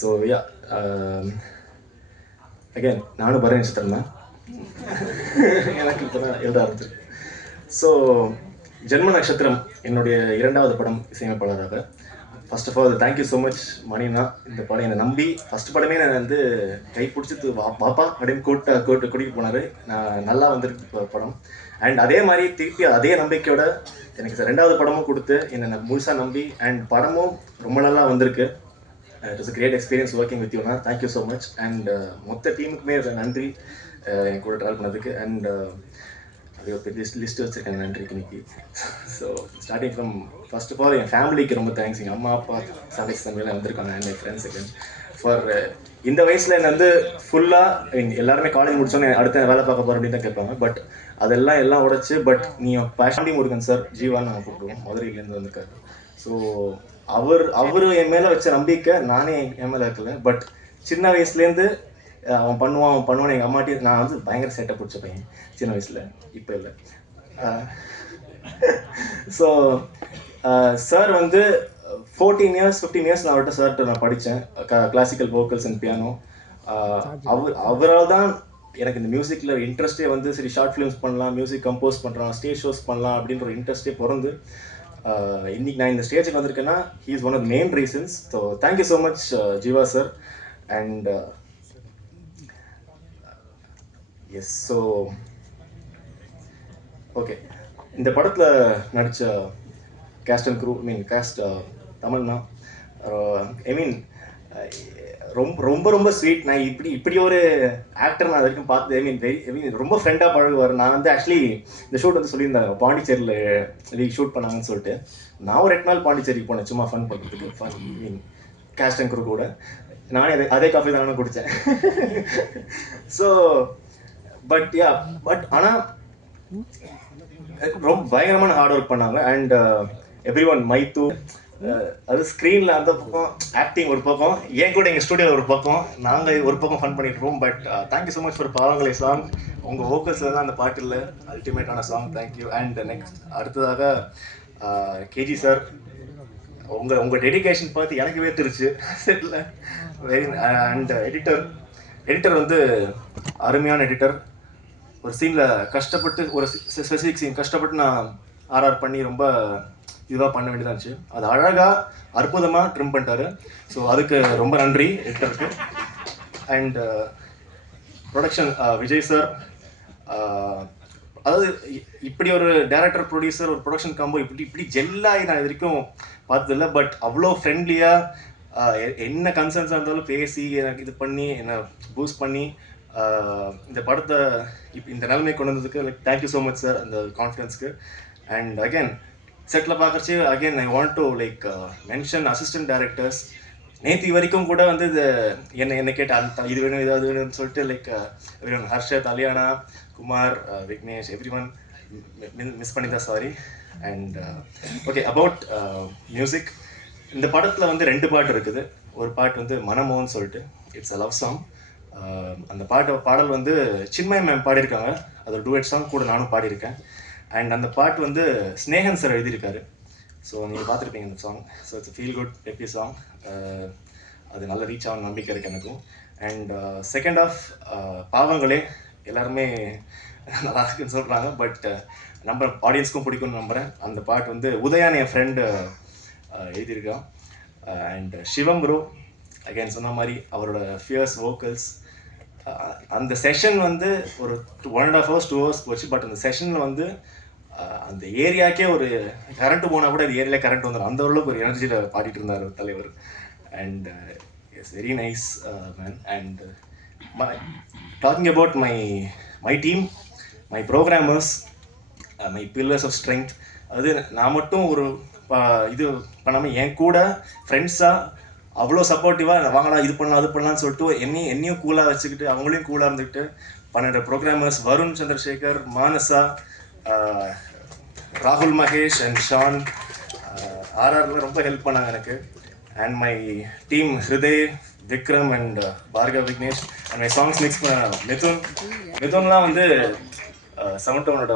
So yeah again நானும் பரணி நட்சத்திரம் தான். எனக்கு இப்போ தான் எழுத ஆரம்பிச்சிருக்கு. ஸோ ஜென்ம நட்சத்திரம் என்னுடைய 2வது படம் இசையமைப்பாளராக. First of all thank you so much மணினா. இந்த படம் என்னை நம்பி ஃபஸ்ட் படமே நான் வந்து கை பிடிச்சி பாப்பா அப்படின்னு கூட்டிட்டு போனார். நான் நல்லா வந்திருக்கு படம். அண்ட் அதே மாதிரி திருப்பி அதே நம்பிக்கையோட எனக்கு 2வது படமும் கொடுத்து என்னை முழுசாக நம்பி அண்ட் படமும் ரொம்ப நல்லா வந்திருக்கு. It was a great experience working with யூனா. Thank you so much. அண்ட் மொத்த டீமுக்குமே நன்றி என் கூட ட்ராவல் பண்ணதுக்கு. அண்ட் அது ஒரு பெரிய லிஸ்ட் வச்சுருக்கேன் நன்றிக்கு இன்னைக்கு. So starting from first of all என் ஃபேமிலிக்கு ரொம்ப தேங்க்ஸ். எங்கள் அம்மா அப்பா சமைச்சு தம்பியெல்லாம் வந்திருக்காங்க. And my friends again for இந்த வயசில் என்னை வந்து ஃபுல்லாக எல்லாருமே காலேஜ் முடிச்சோன்னே அடுத்த வேலை பார்க்க போகிறோம் அப்படின்னு தான் கேட்பாங்க. பட் அதெல்லாம் உடைச்சு பட் நீ பேஷாண்டி முருகன் சார் ஜீவான்னு நாங்கள் கூப்பிடுவோம். மதுரையிலேருந்து வந்திருக்காரு. ஸோ அவர் என் மேலே வச்ச நம்பிக்கை நானே என் மேலே இருக்கல. பட் சின்ன வயசுலேருந்து அவன் பண்ணுவான் எங்கள் அம்மாட்டி. நான் வந்து பயங்கர சேட்டை பிடிச்ச பையன் சின்ன வயசில், இப்போ இல்லை. ஸோ சார் வந்து 15 இயர்ஸ் நான் அவர்கிட்ட சார்கிட்ட நான் படித்தேன் கிளாசிக்கல் வோக்கல்ஸ் அண்ட் பியானோ. அவரால் தான் எனக்கு இந்த மியூசிக்கில் இன்ட்ரெஸ்ட்டே வந்து சரி ஷார்ட் ஃபிலிம்ஸ் பண்ணலாம், மியூசிக் கம்போஸ் பண்ணுறான், ஸ்டேஜ் ஷோஸ் பண்ணலாம் அப்படின்ற ஒரு இன்ட்ரெஸ்ட்டே பிறந்து இன்னைக்கு நான் இந்த ஸ்டேஜுக்கு வந்திருக்கேன்னா he is one of the main reasons. So thank you so much Jeeva sir. And yes so okay, இந்த படத்தில் நடித்த கேஸ்ட் அண்ட் க்ரூ கேஸ்ட் தமிழ்னா ரொம்ப ஸ்வீட். நான் இப்படி ஒரு ஆக்டர் நான் வரைக்கும் பார்த்து ரொம்ப ஃப்ரெண்டாக பழகுவார். நான் வந்து ஆக்சுவலி இந்த ஷூட் வந்து சொல்லியிருந்தேன் பாண்டிச்சேரியில் ஷூட் பண்ணாங்கன்னு சொல்லிட்டு. நான் ஒரு 8 நாள் பாண்டிச்சேரிக்கு போனேன் சும்மா ஃபன் பண்ணுறதுக்கு கேஸ்ட் அண்ட் க்ரூ கூட. நானே அதே காஃபி தான் நானும் குடித்தேன். ஸோ பட் ஆனால் ரொம்ப பயங்கரமான ஹார்ட் ஒர்க் பண்ணாங்க. அண்ட் எவ்ரி ஒன் மைத்து அது ஸ்க்ரீனில் அந்த பக்கம் ஆக்டிங் ஒரு பக்கம், ஏன் கூட எங்கள் ஸ்டூடியோவில் ஒரு பக்கம், நாங்கள் ஒரு பக்கம் ஃபன் பண்ணிட்டுருக்கோம். But thank you so much for பாவங்களை சாங். உங்கள் வோக்கல்ஸில் தான் அந்த பாட்டு இல்லை, அல்டிமேட்டான சாங். தேங்க்யூ. அண்ட் நெக்ஸ்ட் அடுத்ததாக கேஜி சார், உங்கள் டெடிகேஷன் பார்த்து எனக்கு வேர்த்துருச்சு செட்டில். வெரி அண்ட் எடிட்டர் வந்து அருமையான எடிட்டர். ஒரு சீனில் கஷ்டப்பட்டு ஒரு ஸ்பெசிஃபிக் சீன் கஷ்டப்பட்டு நான் ஆர்ஆர் பண்ணி ரொம்ப இதுவாக பண்ண வேண்டியதாக இருந்துச்சு. அது அழகாக அற்புதமாக ட்ரிம் பண்ணிட்டாரு. ஸோ அதுக்கு ரொம்ப நன்றி எடிட்டருக்கு. And production Vijay sir. அதாவது இப்படி ஒரு டைரக்டர் ப்ரொடியூசர் ஒரு ப்ரொடக்ஷன் காம்போ இப்படி ஜெல்லாகி நான் இது வரைக்கும் பார்த்ததில்லை. பட் அவ்வளோ ஃப்ரெண்ட்லியாக என்ன கன்சர்ன்ஸாக இருந்தாலும் பேசி எனக்கு இது பண்ணி என்னை பூஸ்ட் பண்ணி இந்த படத்தை இந்த நிலைமை கொண்டு வந்ததுக்கு தேங்க்யூ ஸோ மச் சார் அந்த கான்ஃபிடன்ஸ்க்கு. அண்ட் அகேன் செட்டில் பார்க்குறச்சு again I want to mention assistant directors. நேற்று வரைக்கும் கூட வந்து இது என்ன கேட்ட இது வேணும் இது வேணும்னு சொல்லிட்டு Harshad, Aliyana, Kumar, Vignesh, everyone miss பண்ணிதான் sorry. And okay, about music, இந்த படத்தில் வந்து 2 பாட்டு இருக்குது. ஒரு பாட்டு வந்து மனமோன்னு சொல்லிட்டு இட்ஸ் அ லவ் சாங். அந்த பாடல் வந்து சின்மய் மேம் பாடியிருக்காங்க. அது ஒரு டூயட் சாங் கூட நானும் பாடியிருக்கேன். அண்ட் அந்த பாட்டு வந்து ஸ்னேகன் சார் எழுதியிருக்காரு. ஸோ நீங்கள் பார்த்துருப்பீங்க அந்த song. So it's feel good happy song. அது நல்ல ரீச் ஆகும் நம்பிக்கை இருக்குது எனக்கும். அண்ட் செகண்ட் ஆஃப் பாவங்களே எல்லாருமே நல்லா இருக்குன்னு சொல்கிறாங்க. பட் நம்ம ஆடியன்ஸ்க்கும் பிடிக்கும்னு நம்புகிறேன். அந்த பாட்டு வந்து உதயான் என் ஃப்ரெண்டு எழுதியிருக்கான். அண்ட் சிவம் ப்ரோ அகைன் சொன்ன மாதிரி அவரோட ஃபியர்ஸ் வோக்கல்ஸ். அந்த செஷன் வந்து ஒரு 1.5 hours 2 hours போச்சு. பட் அந்த செஷனில் வந்து அந்த ஏரியாக்கே ஒரு கரண்ட்டு போனால் கூட அந்த ஏரியாவில் கரண்ட் வந்துடும், அந்த அளவுக்கு ஒரு எனர்ஜியில் பாடிட்டு இருந்தார் தலைவர். And it's very nice man. And talking about my team, my programmers, my pillars of strength. அது நான் மட்டும் ஒரு இது பண்ணாமல் என் கூட ஃப்ரெண்ட்ஸாக அவ்வளோ சப்போர்ட்டிவாக வாங்கடா இது பண்ணலாம் அது பண்ணலான்னு சொல்லிட்டு என்னையும் கூலாக வச்சுக்கிட்டு அவங்களையும் கூலாக இருந்துக்கிட்டு பன்னெண்டு ப்ரோக்ராமர்ஸ் வருண் சந்திரசேகர், மானசா, ராகுல் மகேஷ் அண்ட் ஷான் ஆர்ஆரில் ரொம்ப ஹெல்ப் பண்ணாங்க எனக்கு. And my team Hriday, Vikram and Bhargav Vignesh. And my songs mix பண்ண மிதுன்லாம் வந்து செவன் டவுனோட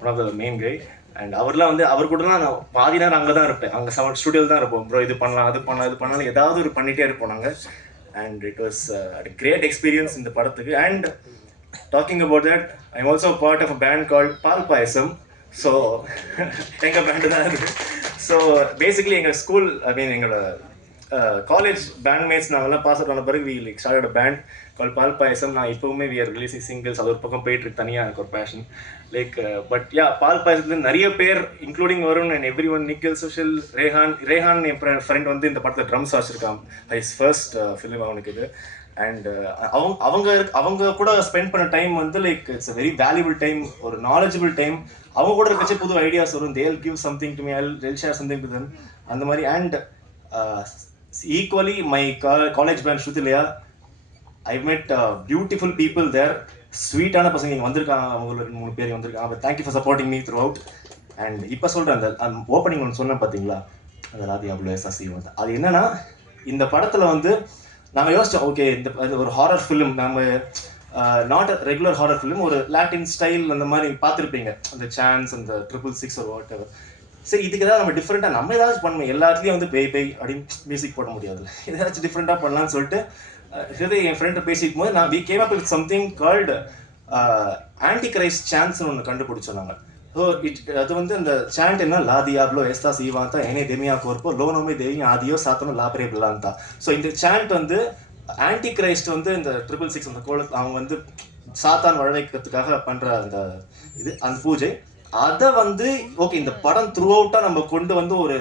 one of the main guy. And அவர்லாம் வந்து அவர் கூடலாம் நான் பாதி நேரம் அங்கே தான் இருப்பேன், அங்கே ஸ்டூடியோவில் தான் இருப்போம். ப்ரோ இது பண்ணலாம் அது பண்ணலாம் இது பண்ணலாம் ஏதாவது ஒரு பண்ணிகிட்டே இருப்போம் நாங்கள். And it was great experience இந்த படத்துக்கு. And talking about that, I am also part of a band called Paal Payasam. So எங்கள் பேண்டு தான் அது. ஸோ பேசிக்கலி எங்கள் ஸ்கூல், ஐ மீன் எங்களோட காலேஜ் பேண்ட்மேட்ஸ் நாங்கள்லாம் பாஸ் அவுட் ஆன பிறகு we like started a band call Paal Payasam. நான் இப்போவுமே வி ஆர் ரிலீசிங் சிங்கிள்ஸ், அது ஒரு பக்கம் போயிட்டுருக்கு, தனியாக எனக்கு ஒரு பேஷன் லைக். பட் யா, பால் பாயசத்துலேருந்து நிறைய பேர் including Varun and every one, Nikhil, Sushil, Rehan N friend வந்து இந்த படத்தில் ட்ரம்ஸ் வாசிச்சிருக்கான். ஹிஸ் ஃபர்ஸ்ட் ஃபிலிம் அவனுக்கு இது. அண்ட் அவங்க கூட ஸ்பெண்ட் பண்ண டைம் வந்து like it's a very valuable time, ஒரு நாலேஜபிள் டைம். அவங்க கூட இருக்கச்சே புது ஐடியாஸ் வரும். தேல் give something to me, Jal share something to them, அந்த மாதிரி. And equally my college pant Shruthilaya, ஐ மெட் பியூட்டிஃபுல் பீப்புள் தேர். ஸ்வீட்டான பசங்க இங்கே வந்திருக்காங்க, அவங்க 2-3 பேர் வந்திருக்காங்க. But thank you for supporting me through out. And இப்போ சொல்கிறேன், அந்த ஓப்பனிங் ஒன்று சொன்னேன் பார்த்தீங்களா, அந்த ராதி அவ்வளோ சசிவம், அது என்னன்னா, இந்த படத்தில் வந்து நாங்கள் யோசித்தோம், ஓகே இந்த ஒரு ஹாரர் ஃபிலிம், நம்ம not a regular horror film, ஒரு லாட்டின் ஸ்டைல் அந்த மாதிரி பார்த்துருப்பீங்க, அந்த சான்ஸ், அந்த 666 ஒரு வாட் எவர். சரி, இதுக்கு ஏதாவது நம்ம டிஃப்ரெண்ட்டாக நம்ம ஏதாச்சும் பண்ணணும். எல்லாத்துலேயும் வந்து பேய் பேய் அப்படின்னு மியூசிக் போட முடியாதுல்ல, ஏதாச்சும் டிஃப்ரெண்ட்டாக பண்ணலான்னு சொல்லிட்டு ஹிருதய் என் ஃப்ரெண்டை பேசிக்கும் போது நான் we came up with something called anti Christ சான்ஸ்னு ஒன்று கண்டுபிடிச்சோம் நாங்கள். ஸோ அது வந்து அந்த சாண்ட் என்ன, லா தியாப்லோ எஸ்தா சீவாந்தா ஏனே தெமியா கோர்ப்போ லோனோமே தேவியும் ஆதியோ சாத்தனும் லாபரே பிள்ளாந்தா. ஸோ இந்த சாண்ட் வந்து ஆன்டி கிரைஸ்ட் வந்து இந்த 666 அந்த கோலத்தில் அவங்க வந்து சாத்தான் வழவைக்கிறதுக்காக பண்ணுற அந்த இது, அந்த பூஜை, அதை வந்து ஓகே இந்த படம் த்ரூ அவுட்டாக நம்ம கொண்டு வந்து ஒரு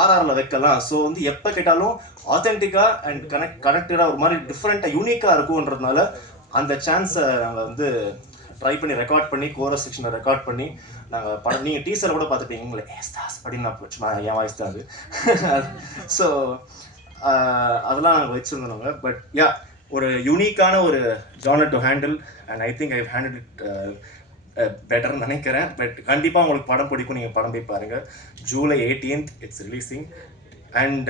ஆர்ஆரில் வைக்கலாம். ஸோ வந்து எப்போ கேட்டாலும் ஆத்தென்டிக்காக அண்ட் கனெக்டடாக ஒரு மாதிரி டிஃப்ரெண்ட்டாக யூனிக்காக இருக்கும்ன்றதுனால அந்த சான்ஸை நாங்கள் வந்து ட்ரை பண்ணி ரெக்கார்ட் பண்ணி கோரஸ் செக்ஷனை ரெக்கார்ட் பண்ணி நாங்கள் படம், நீங்கள் டீசரில் கூட பார்த்துப்பீங்களே ஏஸ்தாஸ் அப்படின்னு நான் என் வாய்ஸ் தான் அது. ஸோ அதெல்லாம் நாங்கள் வச்சுருந்தோங்க. பட் யா, ஒரு யூனிக்கான ஒரு genre to handle, and I think I handle it பெட்டர்னு நினைக்கிறேன். பட் கண்டிப்பாக உங்களுக்கு படம் பிடிக்கும், நீங்கள் படம் போய் பாருங்கள். July 18th it's releasing. And